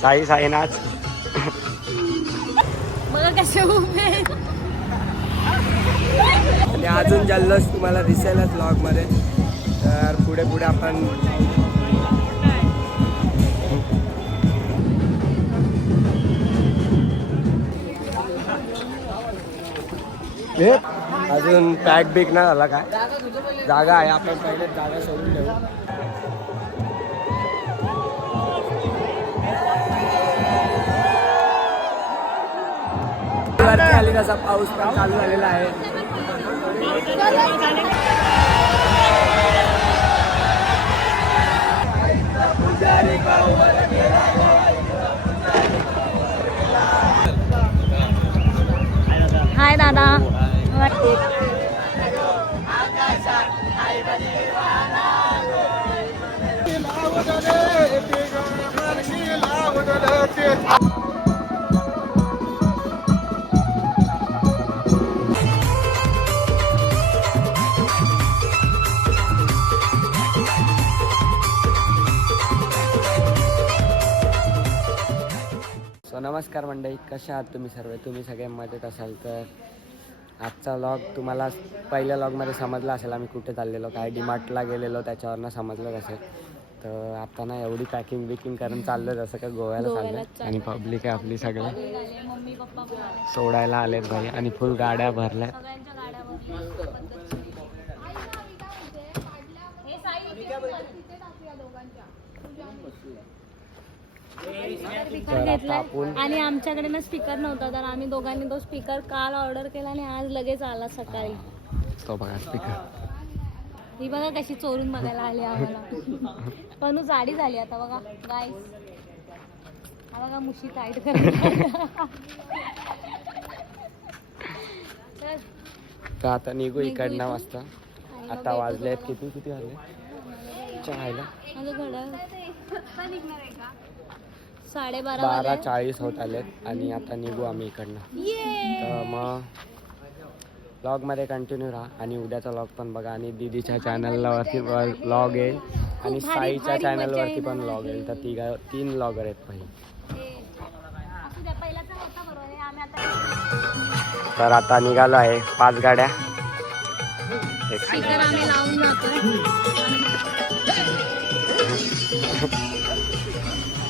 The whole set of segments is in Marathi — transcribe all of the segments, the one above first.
साई साईनाथ मला कसे उभे आणि अजून जल्लोष तुम्हाला दिसेलच व्लॉग मध्ये. तर पुढे पुढे आपण अजून पॅक बिक नाही झाला काय. जागा आहे, आपण पहिले जागा शोधून ठेवू. वरती आली तसा पाऊस पण चालू झालेला आहे. हाय दादा. सो नमस्कार मंडळी, कशा आहात तुम्ही सर्व? तुम्ही सगळे मजेत असाल तर आजचा व्लॉग तुम्हाला पहिल्या व्लॉगमध्ये समजला असेल आम्ही कुठे चाललेलो, काय डीमार्टला गेलेलो, त्याच्यावरनं समजलं असेल. तर आता ना एवढी पॅकिंग बिकिंग करून चाललं जसं का गोव्याला चाललं. आणि पब्लिक आहे आपली सगळे सोडायला आलेत भाई. आणि फुल गाड्या भरल्या. आणि आमच्याकडे ना स्पीकर नव्हता, तर आम्ही दोघांनी तो स्पीकर काल ऑर्डर केला आणि आज लगेच आला सकाळी. तो बघा स्पीकर, ही बघा कशी चोरून बघायला आली आम्हाला. पण जाडी झाली आता बघा गाय. बघा मुशी टाईट कर. तर आता निघू इकडनं वाजता. आता वाजले आहेत किती वाजले? चायला 12:40 होत आलेत आणि आता निघू आम्ही इकडनं. तर मग व्लॉगमध्ये कंटिन्यू राहा आणि उद्याचा व्लॉग पण बघा. आणि दीदीच्या चॅनलवरती व्लॉग येईल आणि साईच्या चॅनलवरती पण व्लॉग येईल. तर 3 व्लॉगर आहेत पहिले. तर आता निघालो आहे 5 गाड्या.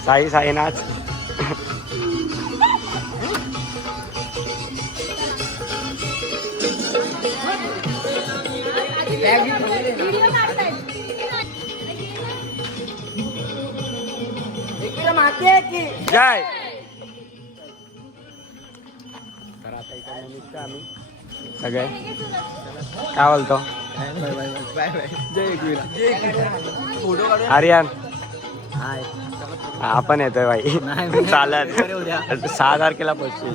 साई साईनाथ जय. तर आता इकडे निघतो आम्ही सगळे. काय बोलतो आर्यन? आपण येतोय भाई चालत. 6 तारखेला पोहोचू.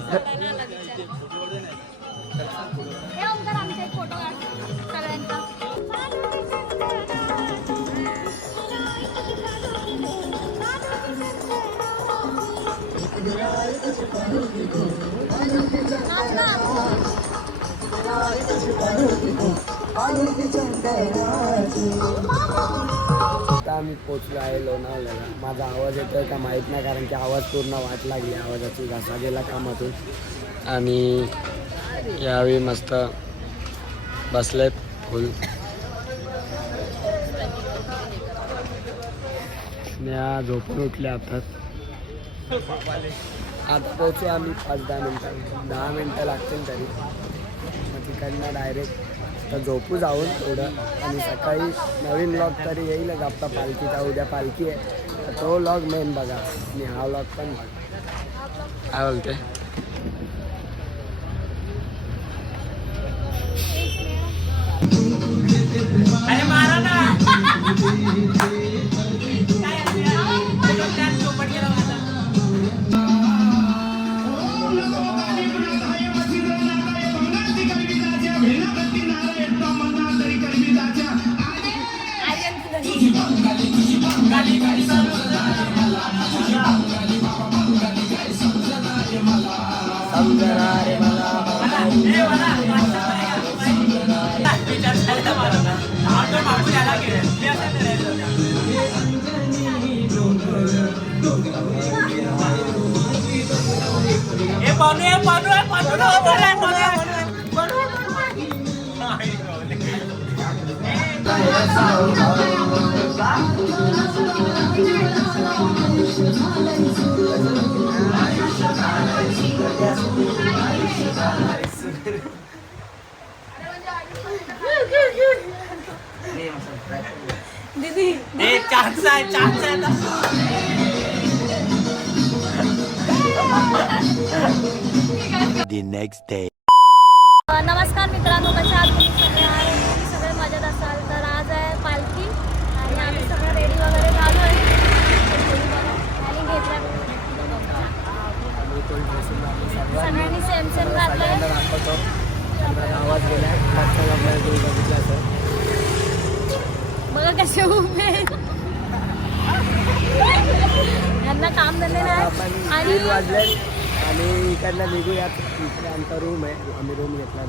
आता आम्ही पोचलो आहे लोणावळ्याला. माझा आवाज येतोय का माहीत नाही, कारण की आवाज पूर्ण वाट लागली आवाजाची. घासा गेला कामातून. आणि यावेळी मस्त बसलेत फुल. स्नेहा झोपून उठले आता. आता पोचू आम्ही 5-10 मिनटं. 10 मिनटं लागतील तरी. मग तिकडनं डायरेक्ट तर झोपू जाऊन थोडं. आणि सकाळी नवीन व्लॉग तरी येईलच आपला पालखीचा. उद्या पालखी आहे तर तो व्लॉग मेन बघा आणि हा व्लॉग पण बघा. काय बोलते? दीदी चान्स आहे The next day. नमस्कार मित्रांनो, कसे आहात तुम्ही सगळे? तुम्ही सगळे मजेत असाल तर आज आहे पालखी आणि आम्ही सगळं रेडी वगैरे झालो आहे. आणि घेतल्या सगळ्यांनी सेम सेम घातलंय. आवाज गेला बघितला सर. बघा कसे उभे आहेत. यांना काम धंदे नाही. आणि वाजले आणि इकडनं निघूयात. इकडे आमचा रूम आहे, आम्ही रूम घेतला.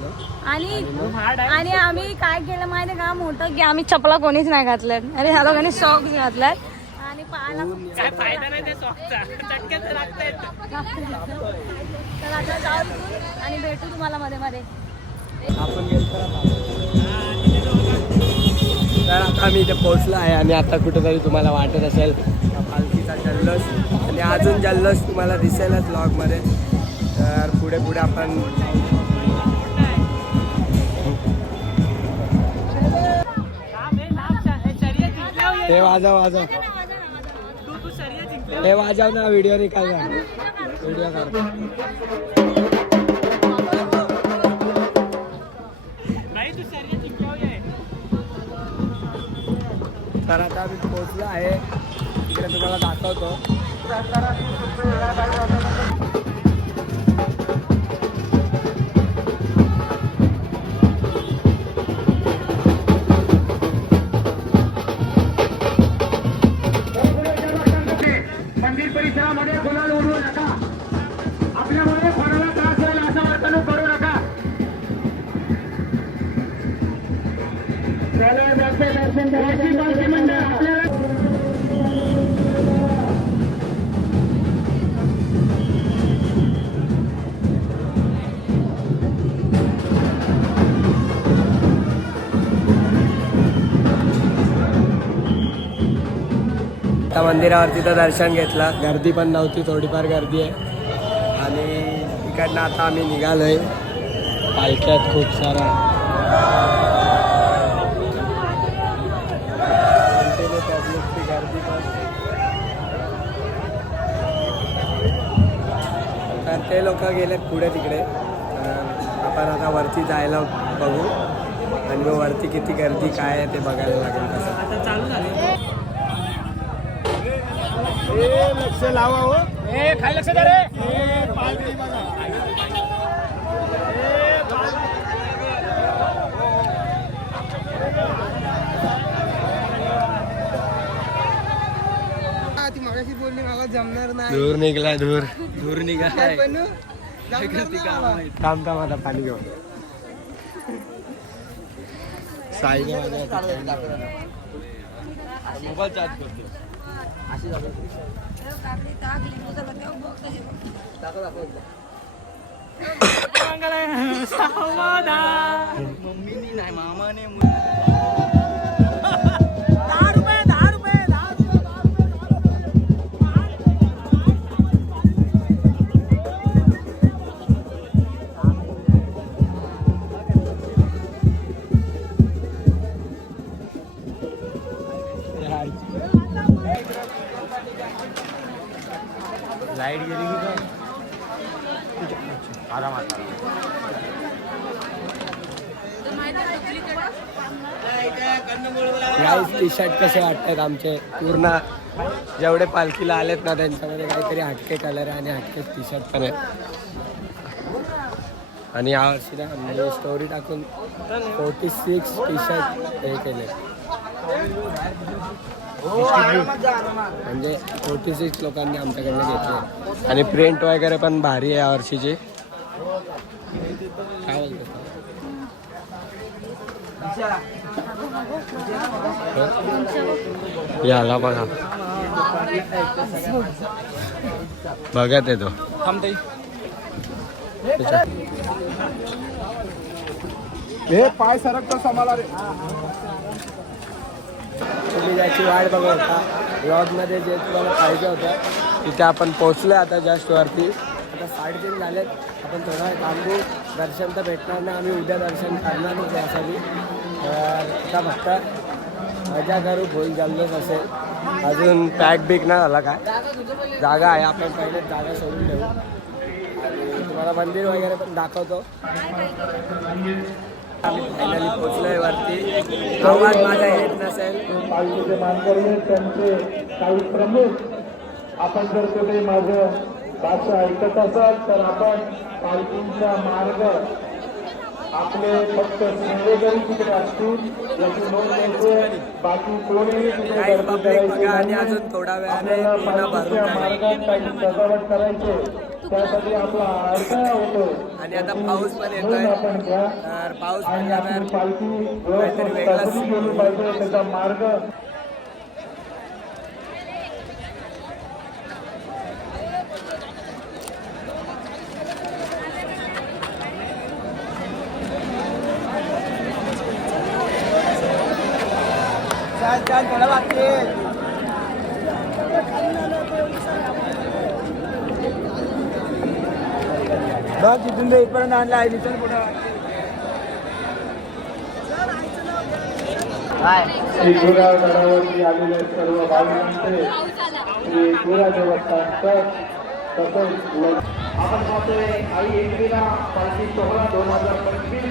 आणि आम्ही काय केलं माहिती का, मोठं की आम्ही चपला कोणीच नाही घातल्यात. अरे ह्या लोकांनी सॉक्स घातल्यात आणि पायाला काय फायदा नाही त्या सॉक्सचा, चटक्याच लागतायत. तर आता जाऊ तिथून आणि भेटू तुम्हाला मध्ये मध्ये. आपण तर आता आम्ही इथे पोहोचलो आहे आणि आता कुठेतरी तुम्हाला वाटत असेल पालखीचा जल्लोष आणि अजून जल्लोष तुम्हाला दिसेलच ब्लॉगमध्ये. तर पुढे पुढे आपण हे वाजव हे वाजव ना, व्हिडिओ निकाल ना, व्हिडिओ काढतो. तर आता आम्ही पोहोचलो आहे, इकडे तुम्हाला दाखवतो. मंदिर परिसरामध्ये गुलाल उडवू नका. आपल्यामुळे कोणाला त्रास होईल असं वर्तणूक करू नका. दर्शन करायची पालखी मंडळ आपल्याला आता मंदिरावरती तर दर्शन घेतलं, गर्दी पण नव्हती, थोडीफार गर्दी आहे. आणि इकडनं आता आम्ही निघालोय. पालख्यात खूप सारा पब्लिकची गर्दी पण. तर ते लोक गेलेत पुढे तिकडे. आपण आता वरती जायला बघू आणि मग वरती किती गर्दी काय आहे ते बघायला लागेल. तसं आता चालू झाले. लक्ष लावा हो. काय लक्ष द्या रे. पालखी बघा. ती मगाशी बोलली मला जमणार नाही. दूर निघला, दूर निघालाय. थांब आता पाणी घेऊन. साईने मोबाईल चार्ज करतो. मम्मीनी नाही मामाने लाईट गेली की काय आरामात. टी शर्ट कसे वाटतात आमचे पूर्ण जेवढे पालखीला आलेत ना त्यांच्यामध्ये काहीतरी हटके कलर आहे आणि हटके टी शर्ट पण आहेत. आणि यावर्षी ना म्हणजे स्टोरी टाकून 46 टी शर्ट हे केले, म्हणजे 46 लोकांनी आमच्याकडनं घेतले. आणि प्रिंट वगैरे पण भारी आहे यावर्षीची. काय बोलतो याला बघा, बघत येतो. हे पाय सरकतो समाला रे. तुम्ही त्याची वाट बघत होता ब्लॉगमध्ये जे तुम्हाला पाहिजे होतं तिथे आपण पोहोचलो आता जस्ट वरती. आता 3:30 झालेत. आपण थोडा वेळ थांबू. दर्शन तर भेटणार नाही, आम्ही उद्या दर्शन करणार नाही त्यासाठी. तर आता फक्त मजा करू, फुल जल्लोष असेल. अजून पॅक बिक नाही झाला काय, जागा आहे. आपण पहिले जागा सोडून ठेवू आणि तुम्हाला मंदिर वगैरे पण दाखवतो. आम्ही फायनली पोचलोय वरती. आवाज माझा येत नसेल. पालखीचे मानकरी त्यांचे काही प्रमुख, आपण जर कुठे माझं भाषा ऐकत असाल तर आपण पालखींचा मार्ग आपले फक्त सेवेकरी तिकडे असतील याची नोंद घ्यायची. बाकी कोणीही तिकडे काही गर्दी पब्लिक करायची बघा आणि नाही. अजून थोडा वेळाने आपल्याला पूर्ण भरून पालखीच्या जाईल. मार्गात काही सजावट करायचे, त्यासाठी आपला अडथळा होतो. आणि आता पाऊस पण येतोय. म्हणून आपण घ्या तर पाऊस आणि पडला आपली तर पालखी काहीतरी व्यवस्थित वेगळंच कसली गेली पाहिजे त्याचा मार्ग. थोडा बाकी बघ तिथून इथपर्यंत आणला आहे. चल पुढं. श्री गुरुराव गडावरती आलेले सर्व भाविकांचे श्री गुरुराव देवस्थानचं तसंच आपण पाहतोय आई एकविरा पालखी सोहळा 2025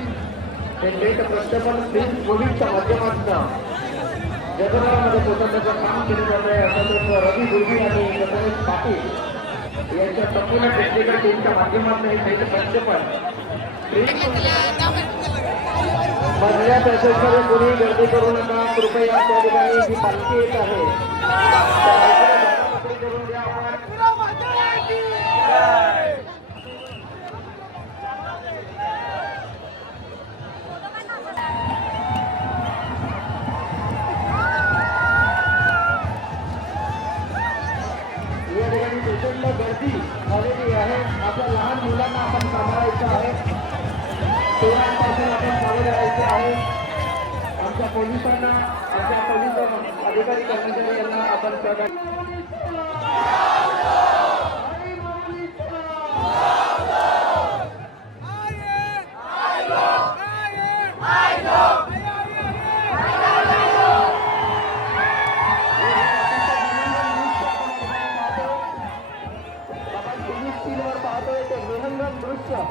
हे नेट प्रक्षेपण फिल्म पोलीसच्या माध्यमातून जगभरामध्ये पोहोचवण्याचं काम केलं जात आहे. असं रवी गुरुजी आणि गणेश पाटील यांच्या संपूर्ण टेक्निकल टीमच्या माध्यमातून हे नेट प्रक्षेपण मधल्या पॅसेजमध्ये कोणी गर्दी करू नका. कृपया त्या ठिकाणी जी पालखी येत आहे त्या पालखीला जागा करून द्या. या ठिकाणी पेशंटला गर्दी झालेली आहे. आपल्या लहान मुलांना आपण सांभाळायचं आहे. तोरणापासून आपण सावध राहायचे आहे. आमच्या पोलिसांना, आमच्या पोलीस अधिकारी कर्मचारी यांना आपण सहकार्य. आपण टीव्ही स्क्रीनवर पाहतोय ते विहंगम दृश्य.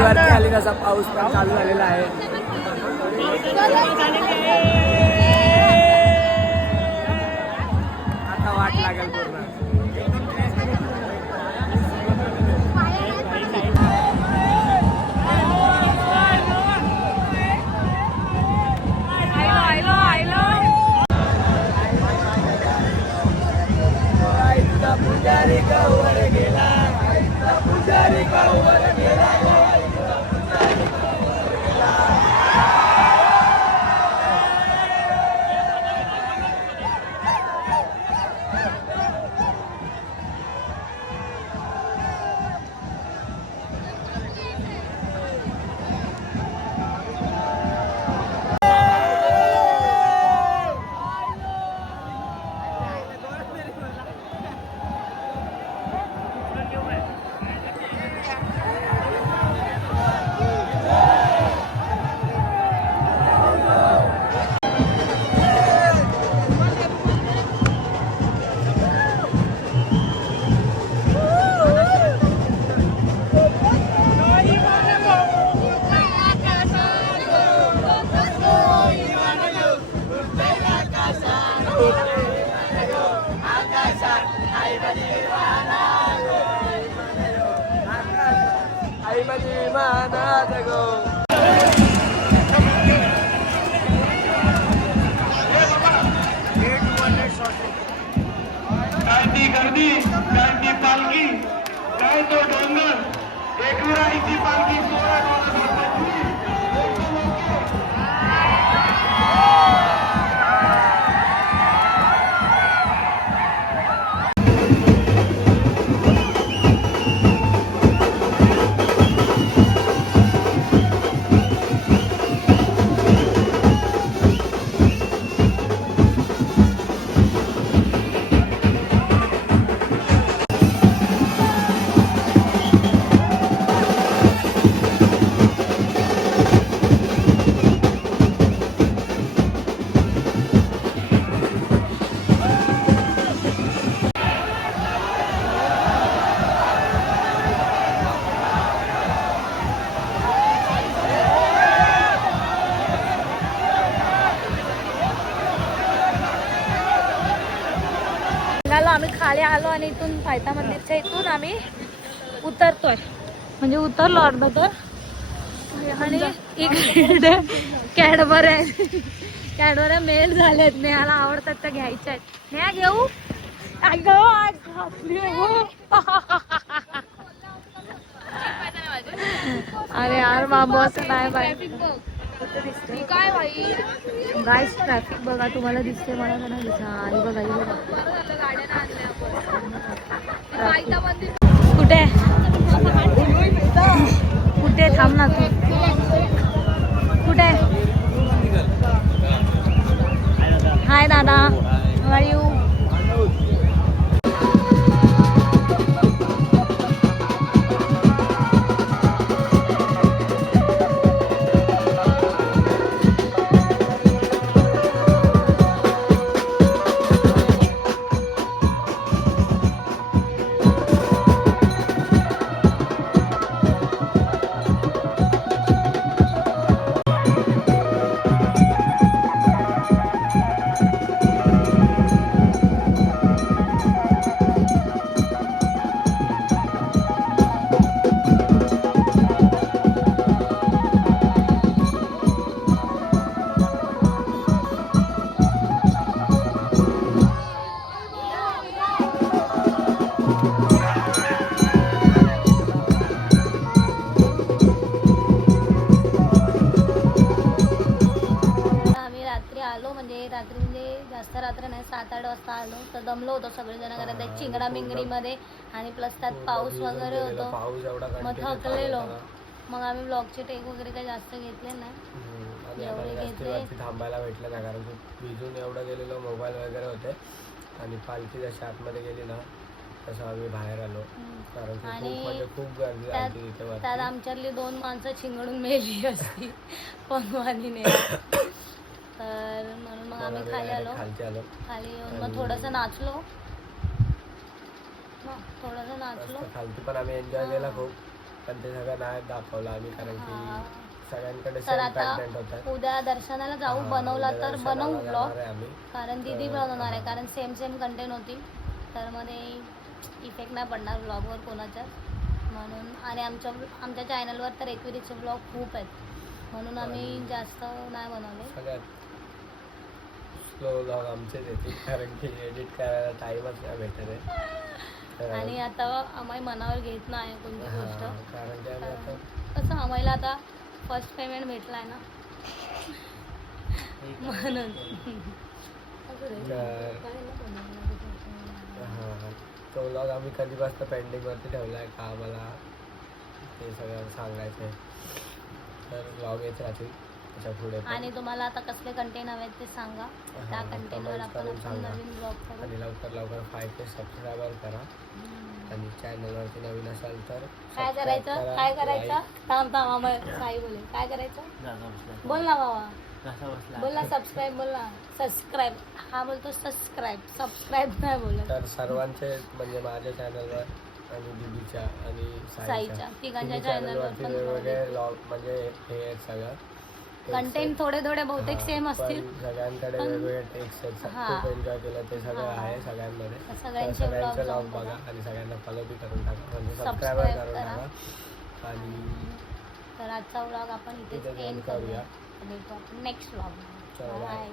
वरती आली तसा पाऊस पण चालू झालेला आहे. आता वाट लागेल पूर्ण. पुजारी गौवर गेला, पुजारी गौवर गेला. आई माझी विमानात गो. काय ती गर्दी, काय ती पालखी, काय तो डोंगर, एकविराईची पालखी सोळा आम्ही खाली आलो आणि इथून पायथा मंदिरच्या इथून आम्ही उतरतोय, म्हणजे उतरलो अर्धा तर. आणि इकडे कॅडबऱ्या मेल झालेत, नेहाला आवडतात त्या घ्यायच्या आहेत. नेहा घेऊ अरे यार बाबू असं नाही पाहिजे. काय भाई गाईस ट्रॅफिक बघा, तुम्हाला दिसते मला का नाही दिसत. आणि बघा कुठे कुठे थांब ना तू. कुठे हाय दादा, हाऊ आर यू. जास्त रात्र नाही, 7-8 वाजता आलो तर दमलो होतो सगळेजण, कारण त्या चिंगडा मिंगडीमध्ये आणि प्लस त्यात पाऊस वगैरे होतो, मग थकलेलो. मग आम्ही ब्लॉगचे टेक वगैरे काही जास्त घेतले नाही, जेवढे घेतले. थांबायला भेटलं नाही कारण की भिजून एवढं गेलेलो, मोबाईल वगैरे होते. आणि पालखी जशी आतमध्ये गेली ना तसं आम्ही बाहेर आलो, कारण की खूप गर्दी झाली तिथे. त्यात आमच्यातली 2 माणसं चिंगडून मेली असती पनवानीने. तर म्हणून मग आम्ही खाली आलो. खाली येऊन मग थोडंसं नाचलो. खालती पण आम्ही एन्जॉय केला खूप, पण ते सगळं नाही दाखवलं आम्ही कारण की सगळ्यांकडे तर आता उद्या दर्शनाला जाऊ. बनवला तर बनवू ब्लॉग, कारण दीदी बनवणार आहे, कारण सेम कंटेंट होती तर मध्ये इफेक्ट नाही पडणार ब्लॉगवर कोणाच्या म्हणून. आणि आमच्या चॅनलवर तर एकविरीचे ब्लॉग खूप आहेत म्हणून आम्ही जास्त नाही बनवले. स्लो ब्लॉग आमचेच येते कारण की एडिट करायला टाईमच नाही भेटत आहे. आणि आता आम्ही मनावर घेत नाही कोणती गोष्ट, कारण कसं आम्हाला आता फर्स्ट पेमेंट भेटलाय ना म्हणून. तो ब्लॉग आम्ही कधीपासून पेंडिंगवरती ठेवला आहे का आम्हाला ते सगळं सांगायचं आहे, तर ब्लॉग येत राहतील त्याच्या पुढे. आणि तुम्हाला आता कसले कंटेंट हवे ते सांगा, त्या कंटेंटवर आपण नवीन ब्लॉग करू. आणि लवकर 5K सबस्क्रायबर करा. आणि चॅनलवरती नवीन असाल तर काय करायचं थांब काय बोले काय करायचं बोल ना बाबा, बोल ना. सबस्क्राईब बोल ना. सबस्क्राईब हा बोलतो, सबस्क्राईब नाही बोलत. तर सर्वांचे म्हणजे माझ्या चॅनलवर आणि दीदीच्या आणि साईच्या तिघांच्या चॅनलवरती वेगवेगळे ब्लॉग म्हणजे हे सगळं कंटेंट थोडे थोडे बहुतेक सेम असतील. पण सगळ्यांकडे वेगवेगळे टेक्स्ट आहेत. हा. खूप एन्जॉय केलं ते सगळं हा. आहे सगळ्यांमध्ये. तर सगळ्यांचे सगळ्यांचं vlog लॉग जाऊन बघा आणि सगळ्यांना फॉलो बी करून टाका म्हणजे Subscribe सबस्क्राईब करून करा. टाका आणि तर आजचा व्लॉग आपण इथेच इथेच एंड end करूया. करूया. भेटू आपण नेक्स्ट व्लॉग. चला, bye. बाय.